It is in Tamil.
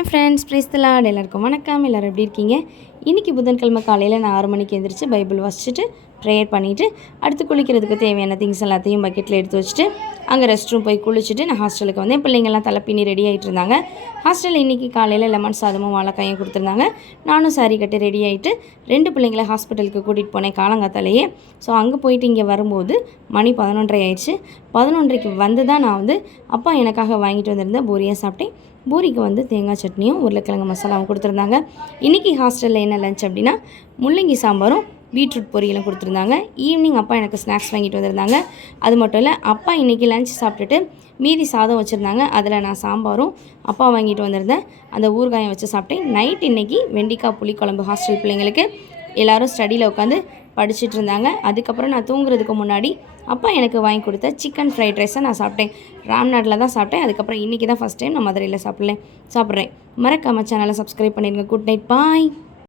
ஹாய் ஃப்ரெண்ட்ஸ், ப்ரைஸ் தி லார்ட். எல்லாருக்கும் வணக்கம். எல்லோரும் எப்படி இருக்கீங்க? இன்றைக்கி புதன்கிழமை காலையில் நான் 6 மணிக்கு எழுந்திரிச்சு பைபிள் வாசிச்சுட்டு ப்ரேயர் பண்ணிவிட்டு அடுத்து குளிக்கிறதுக்கு தேவையான திங்ஸ் எல்லாத்தையும் பக்கெட்டில் எடுத்து வச்சுட்டு அங்கே ரெஸ்ட் ரூம் போய் குளிச்சுட்டு நான் ஹாஸ்டலுக்கு வந்தேன். பிள்ளைங்கள்லாம் தலைப்பினி ரெடி ஆகிட்டு இருந்தாங்க. ஹாஸ்டலில் இன்றைக்கி காலையில் லெமன் சாதமும் வாழைக்காயும் கொடுத்துருந்தாங்க. நானும் சாரி கட்டி ரெடி ஆகிட்டு 2 பிள்ளைங்களை ஹாஸ்பிட்டலுக்கு கூட்டிகிட்டு போனேன் காலங்காத்தாலேயே. ஸோ அங்கே போயிட்டு இங்கே வரும்போது மணி 11:30 ஆயிடுச்சு. 11:30க்கு வந்து தான் நான் அப்பா எனக்காக வாங்கிட்டு வந்திருந்தேன் பூரியாக சாப்பிட்டேன். பூரிக்கு தேங்காய் சட்னியும் உருளைக்கிழங்கு மசாலாவும் கொடுத்துருந்தாங்க. இன்றைக்கி ஹாஸ்டலில் என்ன லஞ்ச் அப்படின்னா முள்ளங்கி சாம்பாரும் பீட்ரூட் பொரியலும் கொடுத்துருந்தாங்க. ஈவினிங் அப்பா எனக்கு ஸ்நாக்ஸ் வாங்கிட்டு வந்திருந்தாங்க. அது மட்டும் இல்லை, அப்பா இன்றைக்கி லஞ்ச் சாப்பிட்டுட்டு மீதி சாதம் வச்சுருந்தாங்க. அதில் நான் சாம்பாரும் அப்பா வாங்கிட்டு வந்திருந்தேன் அந்த ஊறுகாயம் வச்சு சாப்பிட்டேன். நைட் இன்றைக்கி வெண்டிக்காய் புளிக்குழம்பு ஹாஸ்டல் பிள்ளைங்களுக்கு எல்லோரும் ஸ்டடியில் உட்காந்து படிச்சுட்டு இருந்தாங்க. அதுக்கப்புறம் நான் தூங்குறதுக்கு முன்னாடி அப்பா எனக்கு வாங்கி கொடுத்த சிக்கன் ஃப்ரைட் ரைஸை நான் சாப்பிட்டேன். ராம்நாட்டில் தான் சாப்பிட்டேன். அதுக்கப்புறம் இன்றைக்கி தான் ஃபஸ்ட் டைம் நான் மதுரையில் சாப்பிட்றேன். மறக்காம சேனலை சப்ஸ்கிரைப் பண்ணிடுங்க. குட் நைட், பாய்.